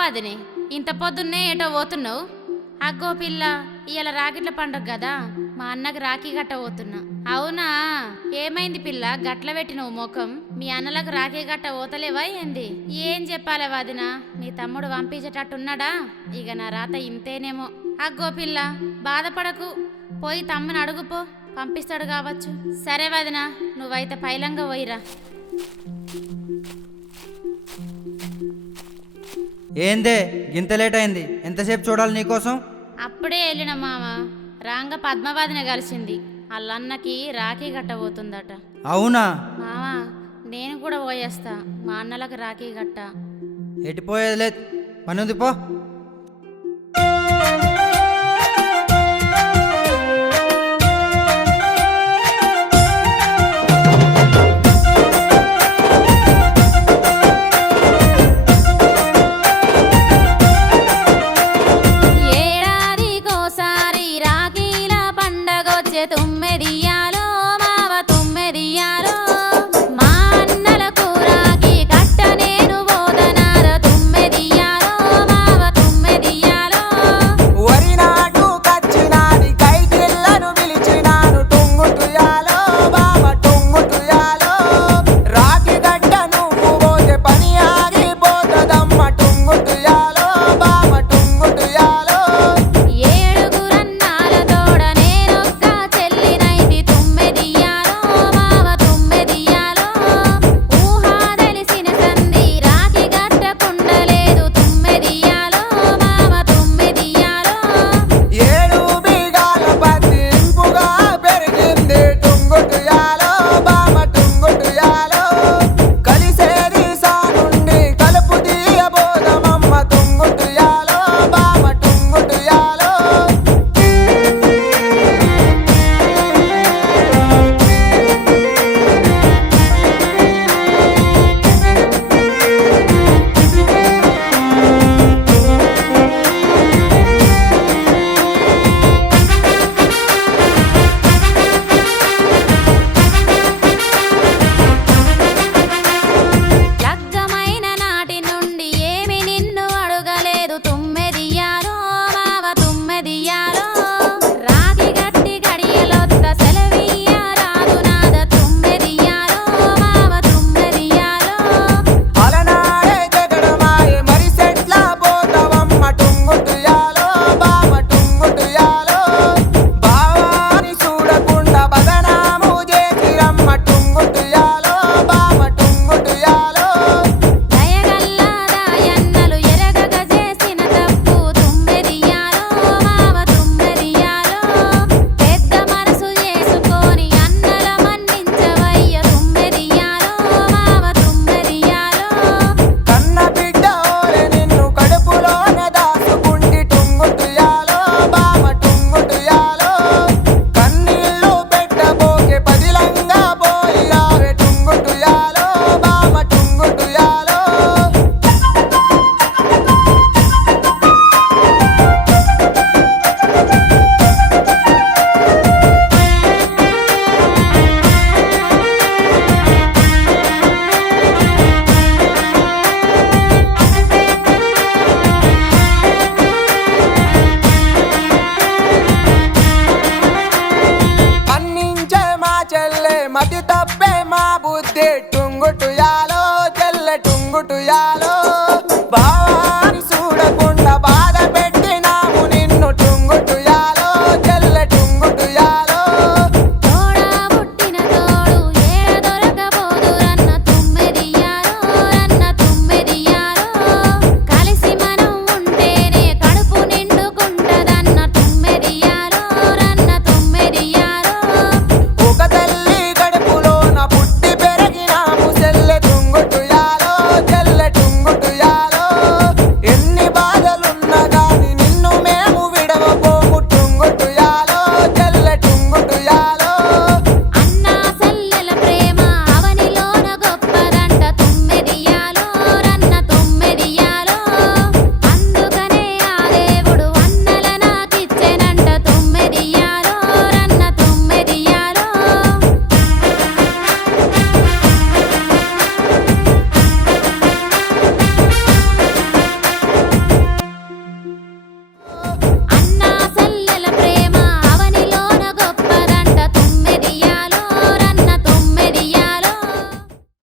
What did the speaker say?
వదినే, ఇంత పొద్దున్నే ఏటో పోతున్నావు? అగ్గో పిల్ల, ఇవాళ రాగిట్ల పండుగ కదా, మా అన్నకి రాఖీ గట్ట పోతున్నా. అవునా, ఏమైంది పిల్ల గట్ల పెట్టినవు ముఖం? మీ అన్నలకు రాఖీ గట్ట పోతలేవా ఏంది? ఏం చెప్పాలే వదినా, నీ తమ్ముడు పంపించేటట్టున్నాడా? ఇక నా రాత ఇంతేనేమో. అగ్గో పిల్ల, బాధపడకు, పోయి తమ్ముని అడుగుపో, పంపిస్తాడు కావచ్చు. సరే వదినా, నువ్వైతే పైలంగా పోయిరా. ఏందే గింత లేట్ అయింది? ఎంతసేపు చూడాలి నీకోసం? అప్పుడే వెళ్ళిన మామ, రాంగ పద్మవాదిన కలిసింది. వాళ్ళన్నకి రాఖీ కట్టబోతుందట. అవునా? మామ, నేను కూడా పోయేస్తా, మా అన్నలకు రాఖీ గట్ట. ఎటుపోయేది లేదు, పని ఉంది పో.